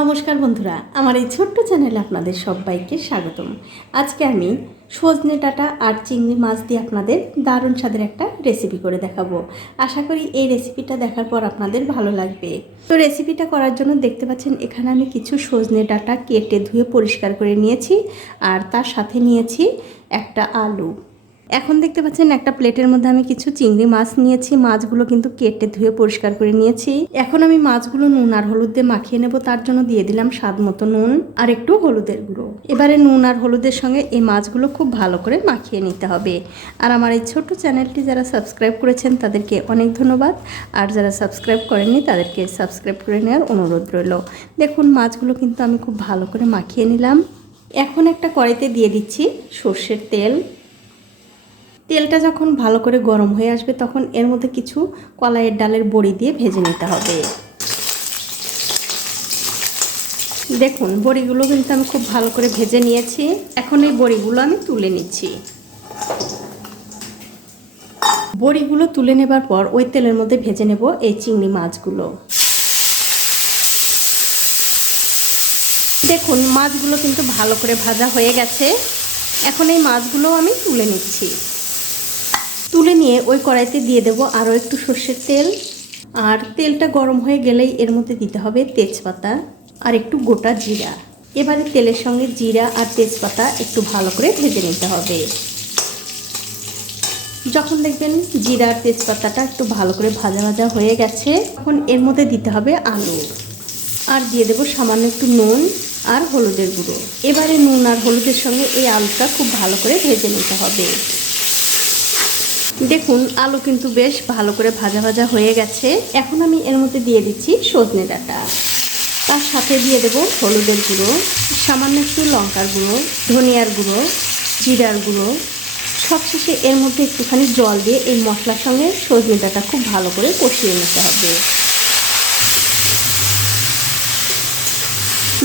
নমস্কার বন্ধুরা, আমার এই ছোট্ট চ্যানেলে আপনাদের সবাইকে স্বাগতম। আজকে আমি সজনে ডাঁটা আর চিংড়ি মাছ দিয়ে আপনাদের দারুণ স্বাদের একটা রেসিপি করে দেখাবো। আশা করি এই রেসিপিটা দেখার পর আপনাদের ভালো লাগবে। তো রেসিপিটা করার জন্য দেখতে পাচ্ছেন এখানে আমি কিছু সজনে ডাঁটা কেটে ধুয়ে পরিষ্কার করে নিয়েছি, আর তার সাথে নিয়েছি একটা আলু। এখন দেখতে পাচ্ছেন একটা প্লেটের মধ্যে আমি কিছু চিংড়ি মাছ নিয়েছি। মাছগুলো কিন্তু কেটে ধুয়ে পরিষ্কার করে নিয়েছি। এখন আমি মাছগুলো নুন আর হলুদ দিয়ে মাখিয়ে নেব। তার জন্য দিয়ে দিলাম স্বাদ মতো নুন আর একটু হলুদের গুঁড়ো। এবারে নুন আর হলুদের সঙ্গে এই মাছগুলো খুব ভালো করে মাখিয়ে নিতে হবে। আর আমার এই ছোট্ট চ্যানেলটি যারা সাবস্ক্রাইব করেছেন তাদেরকে অনেক ধন্যবাদ, আর যারা সাবস্ক্রাইব করেননি তাদেরকে সাবস্ক্রাইব করে নেওয়ার অনুরোধ রইল। দেখুন মাছগুলো কিন্তু আমি খুব ভালো করে মাখিয়ে নিলাম। এখন একটা কড়াইতে দিয়ে দিচ্ছি সর্ষের তেল। তেলটা যখন ভালো করে গরম হয়ে আসবে তখন এর মধ্যে কিছু কলাইয়ের ডালের বড়ি দিয়ে ভেজে নিতে হবে। দেখুন বড়িগুলো কিন্তু আমি খুব ভালো করে ভেজে নিয়েছি। এখন এই বড়িগুলো আমি তুলে নিচ্ছি। বড়িগুলো তুলে নেবার পর ওই তেলের মধ্যে ভেজে নেব এই চিংড়ি মাছগুলো। দেখুন মাছগুলো কিন্তু ভালো করে ভাজা হয়ে গেছে। এখন এই মাছগুলো আমি তুলে নিচ্ছি। তুলে নিয়ে ওই কড়াইতে দিয়ে দেবো আরও একটু সর্ষের তেল। আর তেলটা গরম হয়ে গেলেই এর মধ্যে দিতে হবে তেজপাতা আর একটু গোটা জিরা। এবারে তেলের সঙ্গে জিরা আর তেজপাতা একটু ভালো করে ভেজে নিতে হবে। যখন দেখবেন জিরা আর তেজপাতাটা একটু ভালো করে ভাজা ভাজা হয়ে গেছে তখন এর মধ্যে দিতে হবে আলু, আর দিয়ে দেবো সামান্য একটু নুন আর হলুদের গুঁড়ো। এবারে নুন আর হলুদের সঙ্গে এই আলুটা খুব ভালো করে ভেজে নিতে হবে। দেখুন আলু কিন্তু বেশ ভালো করে ভাজা ভাজা হয়ে গেছে। এখন আমি এর মধ্যে দিয়ে দিচ্ছি সজনে ডাঁটা। তার সাথে দিয়ে দেব হলুদের গুঁড়ো, সামান্য একটু লঙ্কার গুঁড়ো, ধনিয়ার গুঁড়ো, জিরার গুঁড়ো। সবশেষে এর মধ্যে একটুখানি জল দিয়ে এই মশলার সঙ্গে সজনে ডাঁটা খুব ভালো করে কষিয়ে নিতে হবে।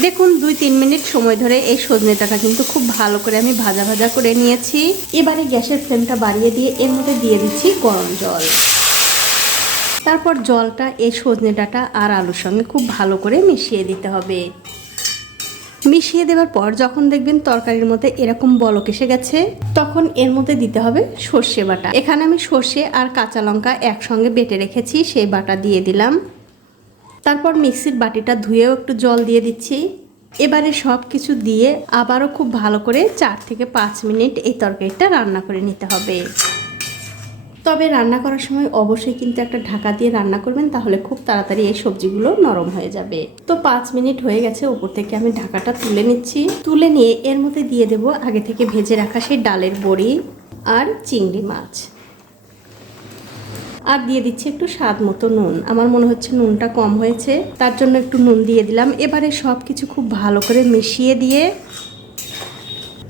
দেখুন 2-3 মিনিট সময় ধরে এই সজনে ডাঁটা কিন্তু খুব ভালো করে আমি ভাজা ভাজা করে নিয়েছি। এবারে গ্যাসের ফ্লেমটা বাড়িয়ে দিয়ে এর মধ্যে দিয়ে দিচ্ছি গরম জল। তারপর জলটা এই সজনে ডাঁটা আর আলুর সঙ্গে খুব ভালো করে মিশিয়ে দিতে হবে। মিশিয়ে দেওয়ার পর যখন দেখবেন তরকারির মধ্যে এরকম বলক এসে গেছে তখন এর মধ্যে দিতে হবে সর্ষে বাটা। এখানে আমি সর্ষে আর কাঁচা লঙ্কা একসঙ্গে বেটে রেখেছি, সেই বাটা দিয়ে দিলাম। তারপর মিক্সির বাটিটা ধুয়েও একটু জল দিয়ে দিচ্ছি। এবারে সব কিছু দিয়ে আবারও খুব ভালো করে 4 থেকে 5 মিনিট এই তরকারিটা রান্না করে নিতে হবে। তবে রান্না করার সময় অবশ্যই কিন্তু একটা ঢাকা দিয়ে রান্না করবেন, তাহলে খুব তাড়াতাড়ি এই সবজিগুলো নরম হয়ে যাবে। তো 5 মিনিট হয়ে গেছে, উপর থেকে আমি ঢাকাটা তুলে নিচ্ছি। তুলে নিয়ে এর মধ্যে দিয়ে দেব আগে থেকে ভেজে রাখা সেই ডালের বড়ি আর চিংড়ি মাছ, আর দিয়ে দিচ্ছি একটু স্বাদ মতো নুন। আমার মনে হচ্ছে নুনটা কম হয়েছে, তার জন্য একটু নুন দিয়ে দিলাম। এবারে সব কিছু খুব ভালো করে মিশিয়ে দিয়ে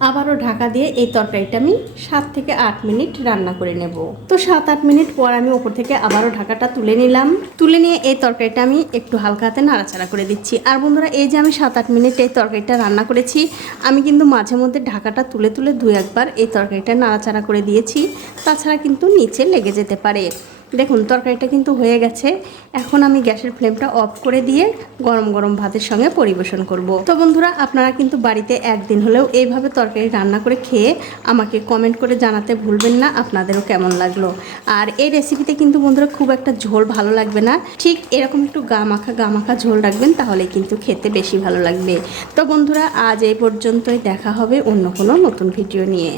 আবারও ঢাকা দিয়ে এই তরকারিটা আমি 7 থেকে 8 মিনিট রান্না করে নেব। তো 7-8 মিনিট পর আমি ওপর থেকে আবারও ঢাকাটা তুলে নিলাম। তুলে নিয়ে এই তরকারিটা আমি একটু হালকা হাতে নাড়াচাড়া করে দিচ্ছি। আর বন্ধুরা এই যে আমি 7-8 মিনিট এই তরকারিটা রান্না করেছি, আমি কিন্তু মাঝে মধ্যে ঢাকাটা তুলে তুলে 2-1 বার এই তরকারিটা নাড়াচাড়া করে দিয়েছি, তাছাড়া কিন্তু নিচে লেগে যেতে পারে। দেখুন তরকারিটা কিন্তু হয়ে গেছে। এখন আমি গ্যাসের ফ্লেমটা অফ করে দিয়ে গরম গরম ভাতের সঙ্গে পরিবেশন করব। তো বন্ধুরা আপনারা কিন্তু বাড়িতে একদিন হলেও এইভাবে তরকারি রান্না করে খেয়ে আমাকে কমেন্ট করে জানাতে ভুলবেন না আপনাদেরও কেমন লাগলো। আর এই রেসিপিতে কিন্তু বন্ধুরা খুব একটা ঝোল ভালো লাগবে না, ঠিক এরকম একটু গা মাখা ঝোল রাখবেন, তাহলে কিন্তু খেতে বেশি ভালো লাগবে। তো বন্ধুরা আজ এই পর্যন্তই, দেখা হবে অন্য কোনো নতুন ভিডিও নিয়ে।